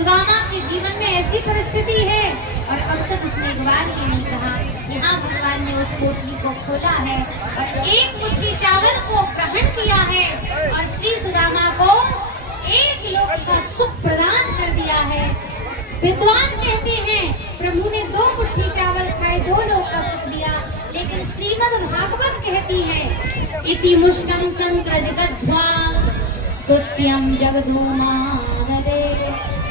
सुदामा के जीवन में ऐसी परिस्थिति है और अब तक उसने एक बार ये नहीं कहा। यहाँ भगवान ने उस पोटली को खोला है और एक मुट्ठी चावल को ग्रहण किया है और श्री सुदामा को एक लोक का सुख प्रदान कर दिया है। विद्वान कहते हैं प्रभु ने 2 मुट्ठी चावल खाए, 2 लोक का सुख दिया, लेकिन श्रीमद् भागवत कहती है इति मुष्टम संक्रजगध्वा द्वितीयं जगधूमानदे।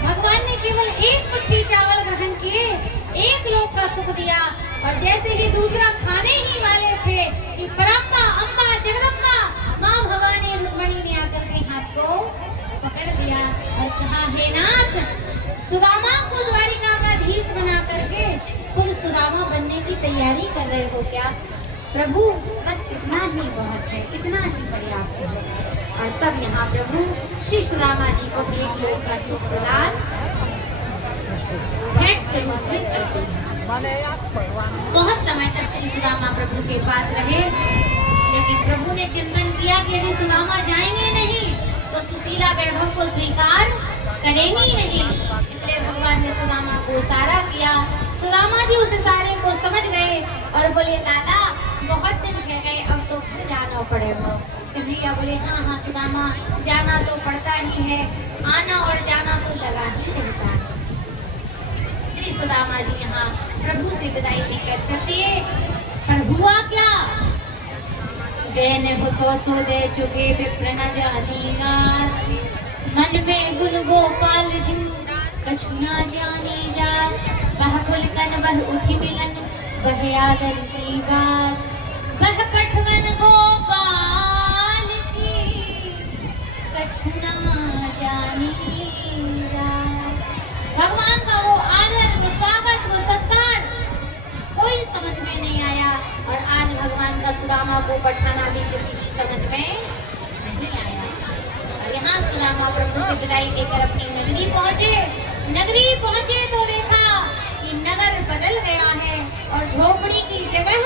भगवान ने केवल 1 मुट्ठी चावल ग्रहण किए, 1 लोक का सुख दिया और जैसे ये दूसरा खाने ही वाले थे कि परम्बा अम्बा जगदम्बा माँ भवानी रुक्मणी ने आकर के हाथ को पकड़ दिया और कहा, हे नाथ, सुदामा को द्वारिका का धीश बना करके खुद सुदामा बनने की तैयारी कर रहे हो क्या? प्रभु बस इतना ही बहुत है, इतना ही पर्याप्त है। और तब यहाँ प्रभु श्री सुदामा जी को 1 लोक का सुख प्रदान भेंट स्वरूप में करते हैं। बहुत समय तक श्री सुदामा प्रभु के पास रहे, लेकिन प्रभु ने चिंतन किया कि यदि सुदामा जाएंगे नहीं तो सुशीला वैभव को स्वीकार करेंगे ही नहीं। इसलिए भगवान ने सुदामा को इशारा किया। सुदामा जी उस इशारे को समझ गए और बोले, लाला बहुत दिन रह गए, अब तो घर जाना पड़ेगा। भैया बोले, हाँ हाँ सुदामा, जाना तो पड़ता ही है, आना और जाना तो लगा ही रहता है। श्री सुदामा जी यहाँ प्रभु से विदाई लेकर चलते, पर हुआ क्या? देने हो तो सो दे चुके विप्र न जानेगा, मन में गुण गोपाल जी कछु न जाने जा। वह पुलकन वह उठी मिलन वह आदर की बात, वह कठवन गोपाल की कछु न जाने जा। भगवान का वो आदर, वो स्वागत, वो सत्कार कोई समझ में नहीं आया और आज भगवान का सुदामा को पठाना भी किसी की समझ में नहीं आया। और यहाँ सुदामा प्रभु से विदाई लेकर अपनी नगरी पहुँचे। नगरी पहुँचे तो देखा कि नगर बदल गया है और झोपड़ी की जगह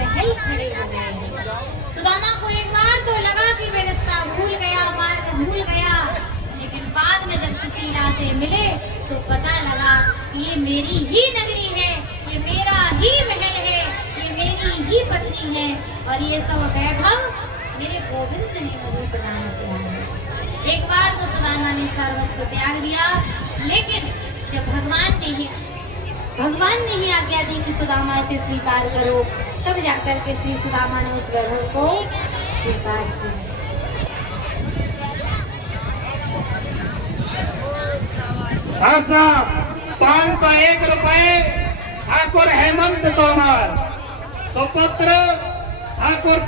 महल खड़े हो गए हैं। सुदामा को एक बार तो लगा कि मैं रास्ता भूल गया, मार्ग भूल गया, लेकिन बाद में जब सुशीला से मिले तो पता लगा कि ये मेरी ही नगरी है, ये मेरा ही महल है, ये मेरी ही पत्नी है और ये सब वैभव मेरे गोविंद ने मुझे प्रदान किया है। एक बार तो सुदामा ने सर्वस्व त्याग दिया, लेकिन जब भगवान ने ही आज्ञा दी कि सुदामा से स्वीकार करो, तब जाकर के श्री सुदामा ने उस वैभव को स्वीकार किया। ऐसा 501 रुपए ठाकुर हेमंत तोमर, सुपुत्र ठाकुर